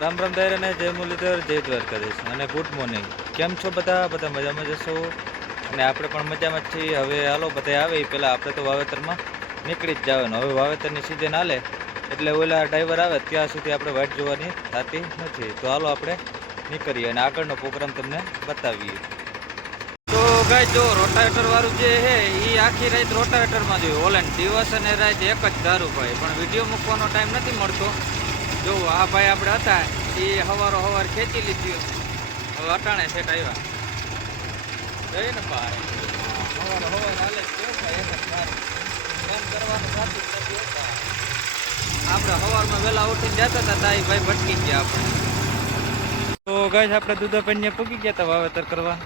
રામ રામ દાયરા ને જય મુરલીધર જય દ્વારકાધીશ અને ગુડ મોર્નિંગ. કેમ છો બધા મજામાં જશો અને આપણે પણ મજામાં જ છીએ. હવે હાલો બધા આવે એ પહેલાં આપણે તો વાવેતરમાં નીકળી જ જવાનું. હવે વાવેતરની સિઝન હાલે એટલે ઓલા ડ્રાઈવર આવે ત્યાં સુધી આપણે વાટ જોવાની થતી નથી. તો હાલો આપણે નીકળીએ અને આગળનો પ્રોગ્રામ તમને બતાવીએ. તો ગાય જો રોટાવેટર વાળું જે છે એ આખી રાત રોટાવેટરમાં જોયું ઓલેન્ડ દિવસ અને રાત એક જ ધારું ભાઈ, પણ વિડીયો મૂકવાનો ટાઈમ નથી મળતો. જો આ ભાઈ આપણે હતા એ હવાર ખેંચી લીધી. હવે અટાણે સેટ આવ્યા જઈએ ને ભાઈ. હવાર હાલે એમ કરવાનું થતું જ નથી હોતા. આપણે સવારમાં વહેલા ઉઠીને જતા હતા તાઈ ભાઈ ભટકી ગયા આપણે. તો ગાય આપણે દૂધાભાઈને પૂગી ગયા હતા વાવેતર કરવા.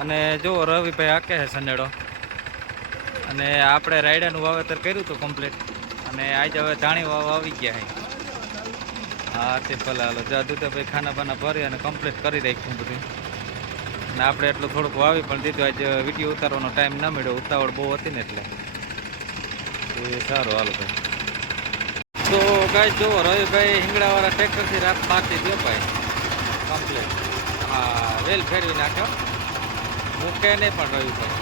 અને જો રવિભાઈ હાકે છે સનેડો અને આપણે રાયડાનું વાવેતર કર્યું હતું કમ્પ્લીટ. અને આજે હવે ધાણી વાવ આવી ગયા છે. હા તે ભલે હાલો જાદુ તો ભાઈ ખાના બાના ભરી અને કમ્પ્લીટ કરી રાખ્યું બધું. અને આપણે એટલું થોડુંક વાવી પણ દીધું. આજે વિડીયો ઉતારવાનો ટાઈમ ના મળ્યો, ઉતાવળ બહુ હતી ને એટલે. એ સારું હાલો ભાઈ. તો ગાય જુઓ રવિભાઈ હિંગડાવાળા ટ્રેક્ટરથી રાત પાકી દો ભાઈ કમ્પ્લીટ. હા વેલ ફેરવી નાખ્યો, મૂકે નહીં પણ રવિભાઈ.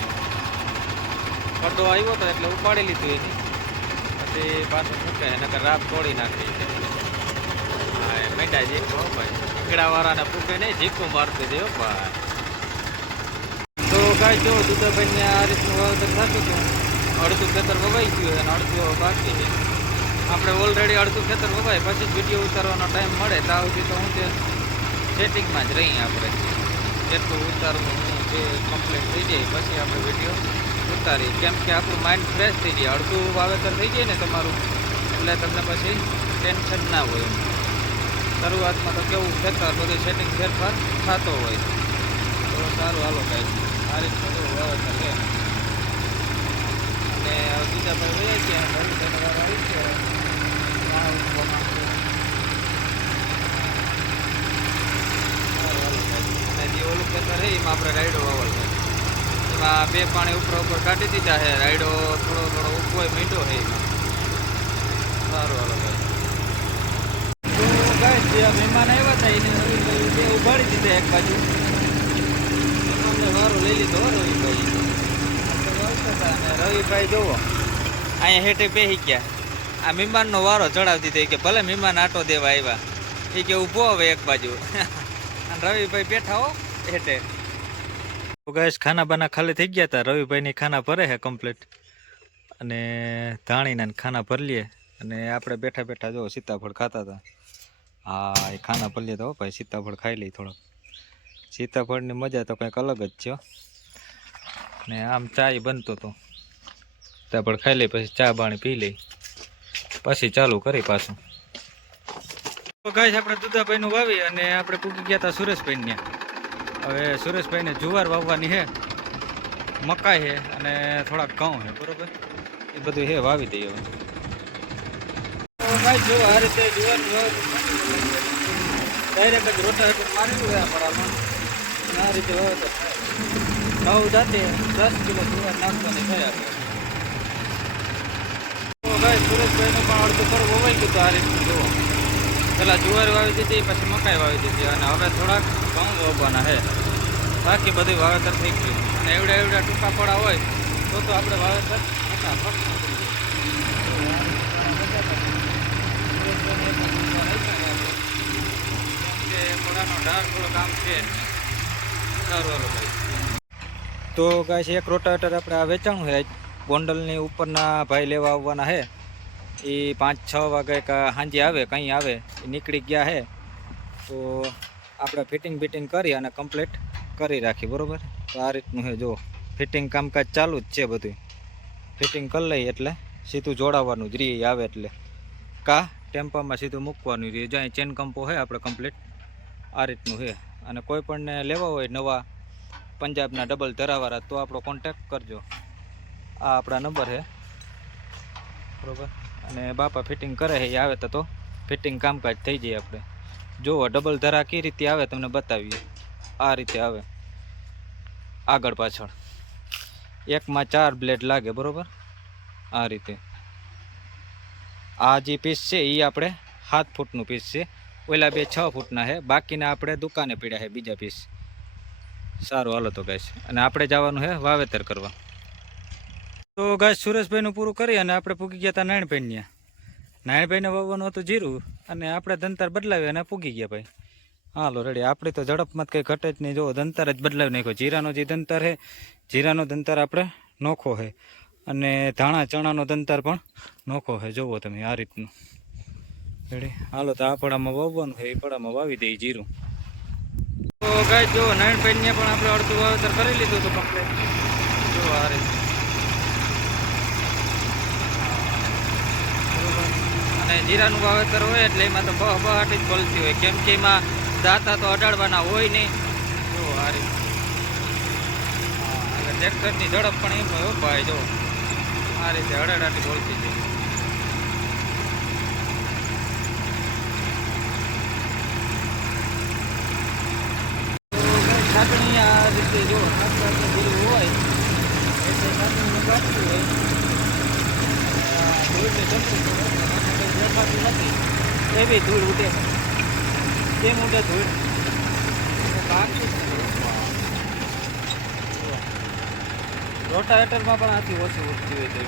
પડદો આવ્યો હતો એટલે ઉપાડી લીધું એની, પછી પાછું મૂકે નકર રાત તોડી નાખી. મેટા જીકો ભાઈ ઈકડાવાળાને પૂકે નહીં, જીકું મારતું દે ભાઈ. તો કાંઈ જો દુધાભાઈને આ રીતનું વાવેતર થતું હતું. અડધું ખેતર વવાઈ ગયું અને અડધું બાકી છે. આપણે ઓલરેડી અડધું ખેતર વવાય પછી જ વિડીયો ઉતારવાનો ટાઈમ મળે ત્યાં સુધી તો હું તે સેટિંગમાં જ રહી. આપણે જેટલું ઉતારવું જે કમ્પ્લીટ થઈ જાય પછી આપણે વિડીયો ઉતારી, કેમ કે આપણું માઇન્ડ ફ્રેશ થઈ જાય. અડધું વાવેતર થઈ જાય ને તમારું એટલે તમને પછી ટેન્શન ના હોય. શરૂઆતમાં તો કેવું ખેતર બધું સેટિંગ ફેરફાર થતો હોય તો સારું હાલો કાંઈ આ રીતનું વાવેતર છે. અને બીજા ભાઈ વયા ગયા આવી ગયા અને જે ઓલું ખેતર છે એમાં આપણે રાયડો વાવલ છે. એમાં બે પાણી ઉપર કાઢી દીધા છે. રાયડો થોડો ઉપોય મીંડો છે એમાં. સારું હાલો ભાઈ. જે મહેમાન આવ્યા હતા એને રવિભાઈ ઉભાડી દીધા એક બાજુ. અમને વારો લઈ લીધો રવિભાઈ. અને રવિભાઈ જોવો અહીંયા હેઠે બેસી ગયા. આ મહેમાનનો વારો ચડાવી દીધો કે ભલે મહેમાન આટો દેવા આવ્યા એ કે ઊભો હવે એક બાજુ. અને રવિભાઈ બેઠા હો હેઠે. ગેસ ખાના બાના ખાલી થઈ ગયા હતા. રવિભાઈની ખાના ભરે છે કમ્પ્લીટ અને ધાણીના ખાના ભરી લઈએ. અને આપણે બેઠા બેઠા જો સીતાફળ ખાતા હતા. હા એ ખાના ભરીએ તો ભાઈ સીતાફળ ખાઈ લઈ થોડોક. સીતાફળની મજા તો કંઈક અલગ જ છે. ને આમ ચાય બનતો હતો, સીતાફળ ખાઈ લઈ પછી ચા પાણી પી લઈ પછી ચાલુ કરી પાછું. તો ગાય આપણે દુધાભાઈનું વાવી અને આપણે પૂકી ગયા હતા સુરેશભાઈને. હવે સુરેશભાઈને જુવાર વાવવાની છે, મકાઈ છે અને થોડાક ઘઉં છે બરોબર. એ બધું છે વાવી દઈએ હવે. જો આ રીતે જુવાર ડાયરેક્ટ જ રોટાવેટર માર્યું હોય આપણામાં. આ રીતે વાવેતર ઘઉં જાતે 10 કિલો જુવાર નાખવાની થાય આપણે. તો ભાઈ સુરેશભાઈનું પણ અડધું ખરું વવાઈ ગયું હતું આ રીતનું જુઓ. પહેલાં જુવાર વાવી દીધી પછી મકાઈ વાવી દીધી અને હવે થોડાક ઘઉં વાવવાના છે. બાકી બધું વાવેતર થઈ ગયું. અને એવડા ટૂંકા પડા હોય તો આપણે વાવેતર ફટાફટ તો ગાય એક રોટાવેટર આપણે આ વેચાણું છે. ગોંડલની ઉપરના ભાઈ લેવા આવવાના છે. એ 5-6 વાગે સાંજે આવે કંઈ આવે એ નીકળી ગયા છે. તો આપણે ફિટિંગ કરી અને કમ્પ્લીટ કરી રાખી બરાબર. તો આ રીતનું છે જો ફિટિંગ કામકાજ ચાલુ જ છે. બધું ફિટિંગ કરી લઈએ એટલે સીધું જોડાવવાનું જ રહી આવે એટલે ટેમ્પામાં સીધું મૂકવાનું રહે. જ્યાં ચેન કંપો હોય આપણે કમ્પ્લીટ આ રીતનું છે. અને કોઈ પણને લેવા હોય નવા પંજાબના ડબલ ધરાવાળા તો આપણો કોન્ટેક્ટ કરજો. આ આપણા નંબર છે બરાબર. અને બાપા ફિટિંગ કરે છે એ આવે તો ફિટિંગ કામકાજ થઈ જાય. આપણે જુઓ ડબલ ધરા કઈ રીતે આવે તમને બતાવીએ. આ રીતે આવે આગળ પાછળ, એકમાં 4 બ્લેડ લાગે બરાબર. આ રીતે આ જે પીસ છે એ આપણે 7 ફૂટનું પીસ છે. ઓલા બે 6 ફૂટના છે, બાકીના આપણે દુકાને પડ્યા છે બીજા પીસ. સારું હાલો તો ગાઈસ, અને આપણે જવાનું છે વાવેતર કરવા. તો ગાઈસ સુરેશભાઈનું પૂરું કરી અને આપણે પૂગી ગયા હતા નારાયણભાઈ. નારાયણભાઈને વાવવાનું હતું જીરું, અને આપણે દંતાર બદલાવી અને પૂગી ગયા ભાઈ. હાલો રેડી, આપણી તો ઝડપમાં કંઈ ઘટે જ નહીં. જો દંતાર જ બદલાવી નાખ્યો. જીરાનો જે દંતાર છે, જીરાનો દંતાર આપણે નોખો છે, અને ધાણા ચણાનો દંતાર પણ નોખો છે. જુઓ તમે આ રીતનું. રેડી હાલો તો આ પડામાં વાવવાનું છે, એ પડામાં વાવી દઈએ જીરું. તો ગાઈસ જો નારાયણભાઈને પણ આપણે અડધું વાવેતર કરી લીધું હતું કમ્પ્લીટ. જો આ રીતે. અને જીરાનું વાવેતર હોય એટલે એમાં તો બહાટી જ બોલતી હોય, કેમ કે એમાં દાંતા તો અડાડવાના હોય નહીં. જો આ રીતે. એટલે ટ્રેક્ટરની ઝડપ પણ એમ હોય ભાઈ. જો આ રીતે અડાડાટી બોલતી છે. છાટણી આ રીતે જો જીરું હોય એટલે છાટણીનું કાઢતું હોય. ધૂળને જમતું દેખાતું નથી, એવી ધૂળ ઉડે. કેમ ઉડે ધૂળ? રોટાવેટરમાં પણ આથી ઓછી ઉડતી હોય તો